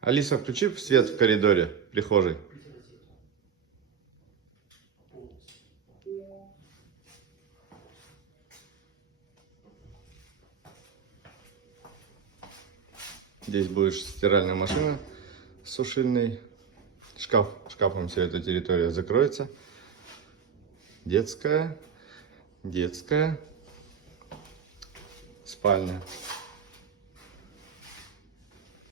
Алиса, включи свет в коридоре, прихожей. Здесь будет стиральная машина сушильный. Шкафом вся эта территория закроется. Детская, спальня.